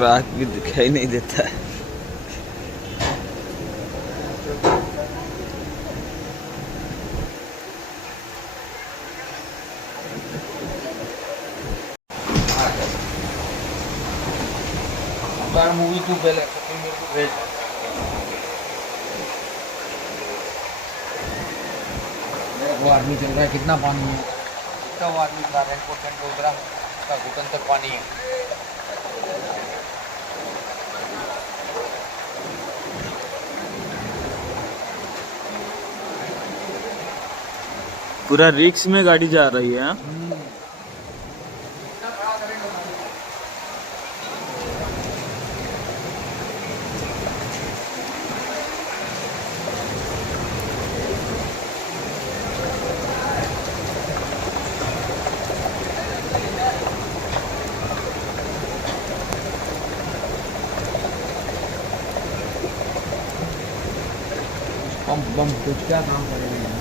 ट्रक भी दिखाई नहीं देता है। मूवी तू पहले फिर मेरे को भेज। वो आदमी चल रहा है, कितना पानी है, कितना वो आदमी चला रहा है, रेनकोट उतरा, उसका घुटन तक पानी है। पूरा रिक्स में गाड़ी जा रही है। पंप बम कुछ क्या काम करेंगे।